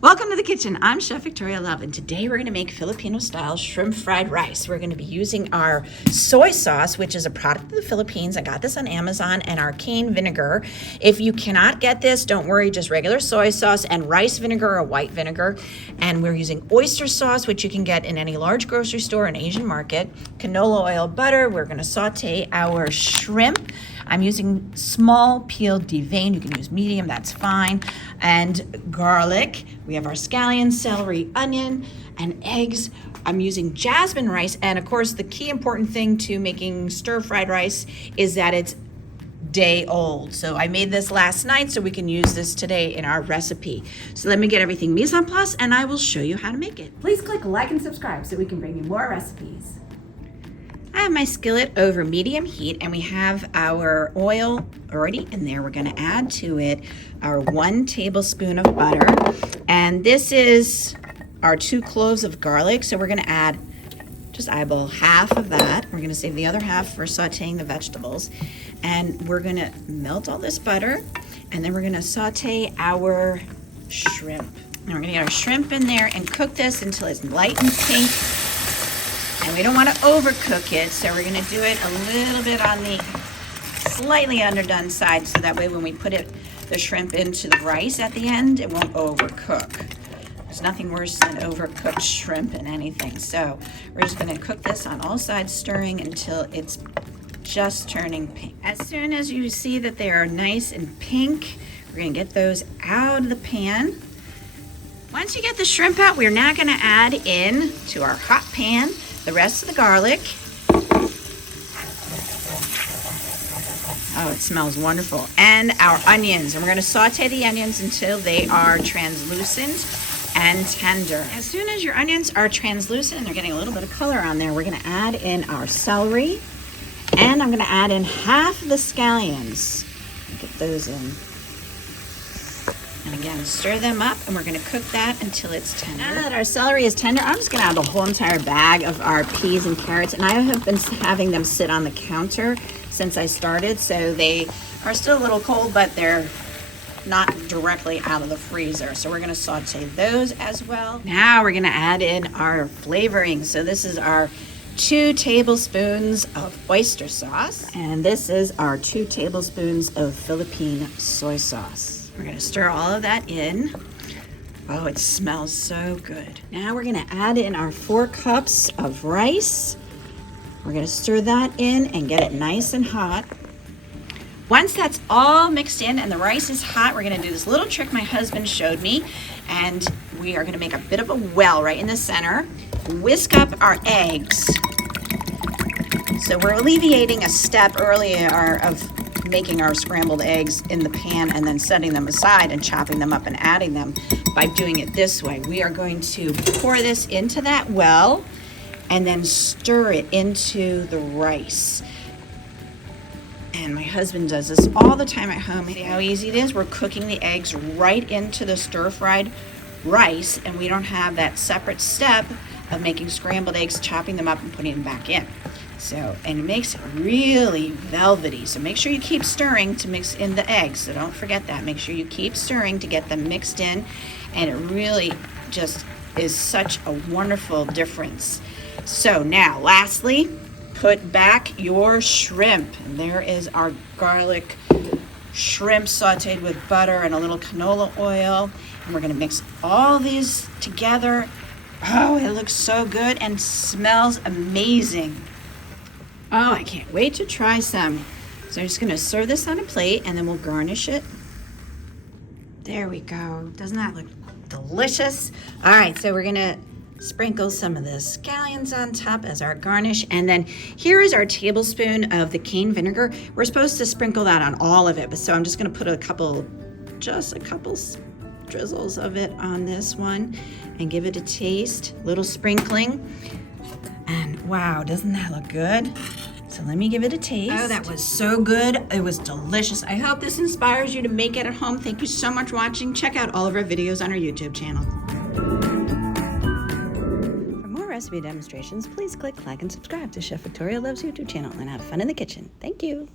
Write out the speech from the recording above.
Welcome to the kitchen. I'm Chef Victoria Love, and today we're going to make Filipino style shrimp fried rice. We're going to be using our soy sauce, which is a product of the Philippines. I got this on Amazon, and our cane vinegar. If you cannot get this, don't worry, just regular soy sauce and rice vinegar or white vinegar. And we're using oyster sauce, which you can get in any large grocery store and Asian market. Canola oil, butter. We're going to saute our shrimp. I'm using small peeled deveined. You can use medium, that's fine. And garlic. We have our scallions, celery, onion, and eggs. I'm using jasmine rice. And of course, the key important thing to making stir-fried rice is that it's day old. So I made this last night so we can use this today in our recipe. So let me get everything mise en place and I will show you how to make it. Please click like and subscribe so we can bring you more recipes. I have my skillet over medium heat and we have our oil already in there. We're going to add to it our 1 tablespoon of butter, and this is our 2 cloves of garlic. So we're going to add, just eyeball half of that. We're going to save the other half for sauteing the vegetables, and we're going to melt all this butter, and then we're going to saute our shrimp. And we're going to get our shrimp in there and cook this until it's light and pink. And we don't want to overcook it, so we're going to do it a little bit on the slightly underdone side, so that way when we put the shrimp into the rice at the end, it won't overcook. There's nothing worse than overcooked shrimp in anything. So we're just going to cook this on all sides, stirring until it's just turning pink. As soon as you see that they are nice and pink, we're going to get those out of the pan. Once you get the shrimp out, we're now going to add in to our hot pan the rest of the garlic. Oh, it smells wonderful. And our onions. And we're going to saute the onions until they are translucent and tender. As soon as your onions are translucent and they're getting a little bit of color on there, we're going to add in our celery. And I'm going to add in half of the scallions. Get those in. And again, stir them up, and we're going to cook that until it's tender. Now that our celery is tender, I'm just going to add the whole entire bag of our peas and carrots. And I have been having them sit on the counter since I started, so they are still a little cold, but they're not directly out of the freezer. So we're going to saute those as well. Now we're going to add in our flavoring. So this is our 2 tablespoons of oyster sauce, and this is our 2 tablespoons of Philippine soy sauce. We're going to stir all of that in. Oh, it smells so good. Now we're going to add in our 4 cups of rice. We're going to stir that in and get it nice and hot. Once that's all mixed in and the rice is hot, we're going to do this little trick my husband showed me, and we are going to make a bit of a well right in the center. Whisk up our eggs. So we're alleviating a step earlier of making our scrambled eggs in the pan and then setting them aside and chopping them up and adding them by doing it this way. We are going to pour this into that well and then stir it into the rice. And my husband does this all the time at home. See how easy it is? We're cooking the eggs right into the stir-fried rice, and we don't have that separate step of making scrambled eggs, chopping them up and putting them back in. So, and it makes it really velvety. So make sure you keep stirring to mix in the eggs. So don't forget that. Make sure you keep stirring to get them mixed in. And it really just is such a wonderful difference. So now, lastly, put back your shrimp. And there is our garlic shrimp sauteed with butter and a little canola oil. And we're going to mix all these together. Oh, it looks so good and smells amazing. Oh, I can't wait to try some. So I'm just going to serve this on a plate and then we'll garnish it. There we go. Doesn't that look delicious? All right, so we're going to sprinkle some of the scallions on top as our garnish. And then here is our tablespoon of the cane vinegar. We're supposed to sprinkle that on all of it, but so I'm just going to put just a couple drizzles of it on this one and give it a taste. Little sprinkling. And wow, doesn't that look good? So let me give it a taste. Oh, that was so good. It was delicious. I hope this inspires you to make it at home. Thank you so much for watching. Check out all of our videos on our YouTube channel. For more recipe demonstrations, please click like and subscribe to Chef Victoria Love's YouTube channel and have fun in the kitchen. Thank you.